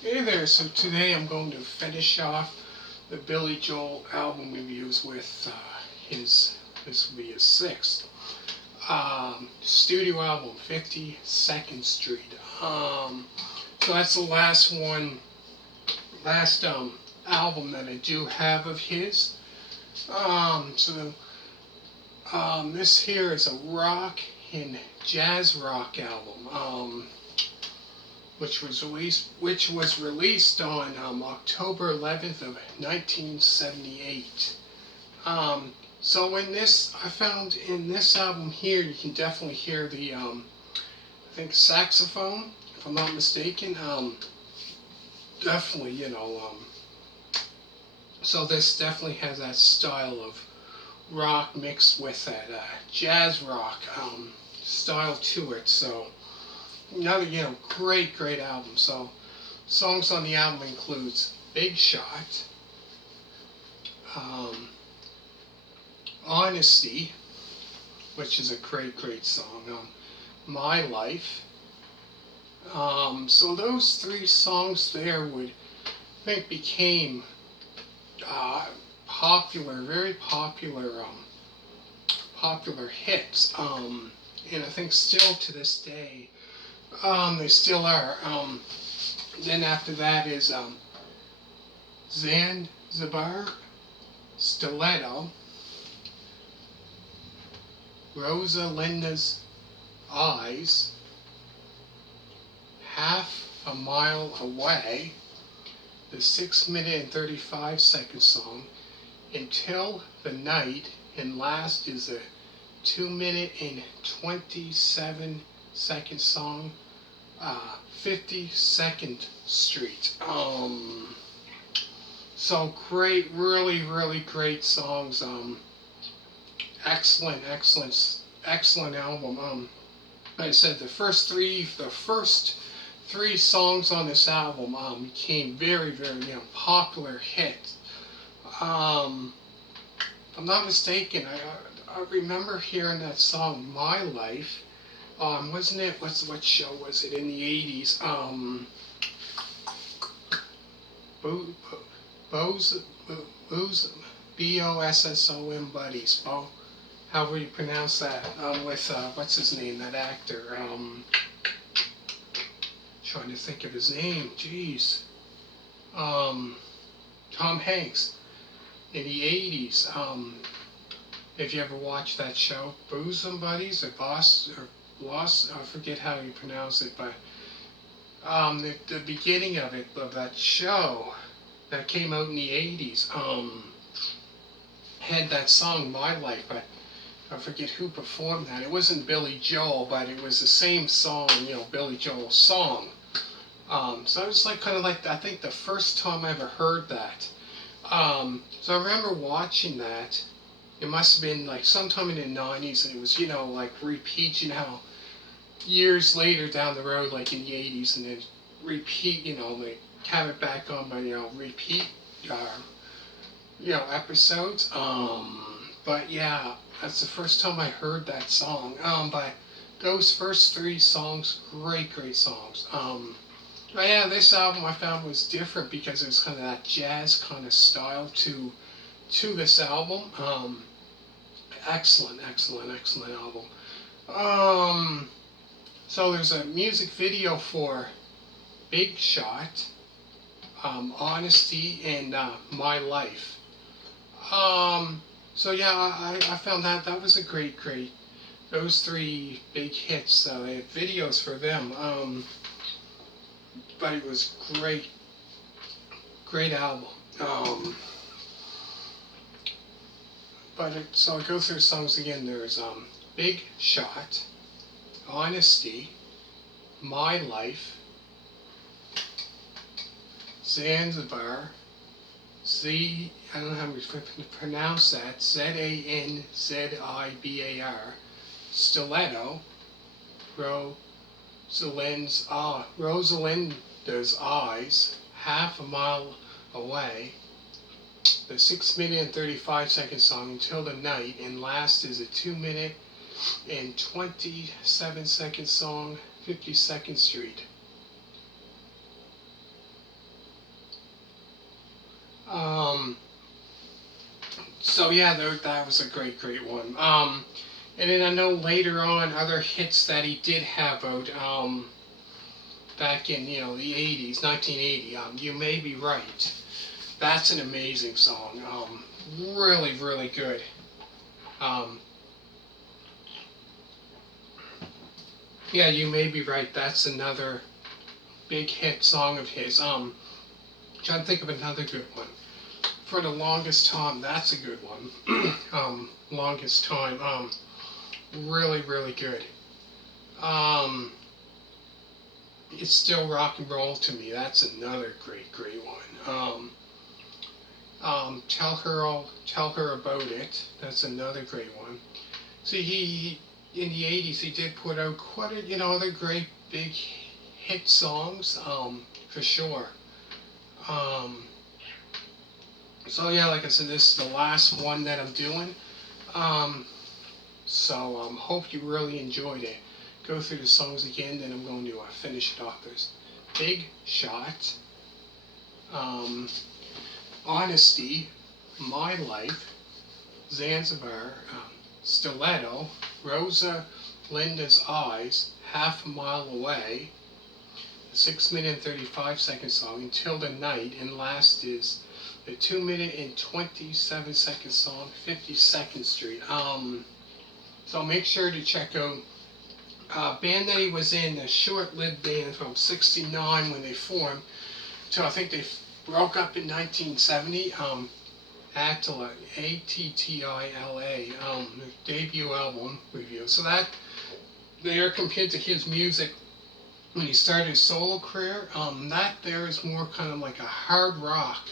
Hey there, so today I'm going to finish off the Billy Joel album reviews with this will be his sixth studio album, 52nd Street. So that's the last album that I do have of his. This here is a rock and jazz rock album. Which was released on October 11th of 1978. So I found in this album here, you can definitely hear the, I think saxophone, if I'm not mistaken. Definitely, so this definitely has that style of rock mixed with that jazz rock style to it. So another, great album. So songs on the album includes Big Shot, Honesty, which is a great song, My Life. So those three songs there I think became very popular hits, and I think still to this day, they still are. Then after that is Zanzibar, Stiletto, Rosalinda's Eyes, Half a Mile Away, the 6 minute and 35-second song, Until the Night, and last is a 2 minute and 27-second song, 52nd Street. So great, really great songs. Excellent album. Like I said, the first three songs on this album became very popular hits. If I'm not mistaken, I remember hearing that song "My Life." Wasn't it? What show was it in the 80s? Bossom Buddies. However you pronounce that. With what's his name? That actor. Trying to think of his name. Jeez. Tom Hanks in the 80s. If you ever watched that show, Bosom Buddies or Lost, I forget how you pronounce it, but the beginning of that show that came out in the 80s, had that song "My Life," but I forget who performed that. It wasn't Billy Joel, but it was the same song, Billy Joel's song. So it was kind of like I think the first time I ever heard that. So I remember watching that. It must have been like sometime in the 90s, and it was like repeat, how years later down the road, like in the 80s, and then repeat, like have it back on by repeat episodes. But yeah, that's the first time I heard that song. But those first three songs, great songs. But yeah, this album I found was different because it was kind of that jazz kind of style to this album. Excellent album. So there's a music video for Big Shot, Honesty, and My Life. So yeah, I found that was a great. Those three big hits. They had videos for them. But it was great album. So I'll go through songs again. There's Big Shot, Honesty, My Life, Zanzibar, I don't know how to pronounce that, Zanzibar, Stiletto, Rosalinda's Eyes, Half a Mile Away, the 6 minute and 35-second song Until the Night, and last is a 2 minute and 27-second song 52nd Street. Um, so yeah, that was a great one. And then I know later on other hits that he did have out. Back in the 80s, 1980. You may be right. That's an amazing song. Really good. Um, yeah, you may be right. That's another big hit song of his. Trying to think of another good one. For the longest time, that's a good one. Longest time. Really good. Um, it's still rock and roll to me. That's another great one. Tell her about it. That's another great one. See, he in the '80s he did put out quite a other great big hit songs. For sure. Um, so yeah, like I said, this is the last one that I'm doing. Um, so hope you really enjoyed it. Go through the songs again, then I'm going to finish it off. There's Big Shot, um, Honesty, My Life, Zanzibar, Stiletto, Rosalinda's Eyes, Half a Mile Away, 6 minute and 35-second song, Until the Night, and last is the 2 minute and 27-second song, 52nd Street. So make sure to check out band that he was in, a short-lived band from '69 when they formed, till I think they broke up in 1970. Attila, Attila, debut album review. So that there compared to his music when he started his solo career, that there is more kind of like a hard rock.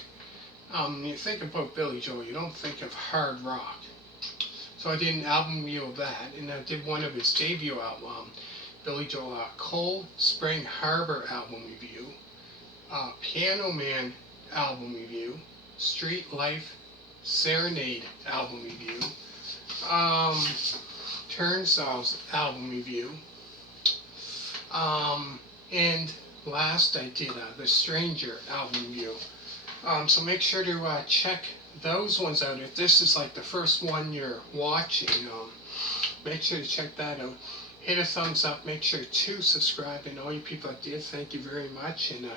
You think about Billy Joel, you don't think of hard rock. So I did an album review of that, and I did one of his debut album, Billy Joel, Cold Spring Harbor album review, Piano Man album review, Street Life Serenade album review, Turnstiles album review, and last I did the Stranger album review. So make sure to check those ones out. If this is like the first one you're watching, make sure to check that out. Hit a thumbs up. Make sure to subscribe. And all you people that did, thank you very much. And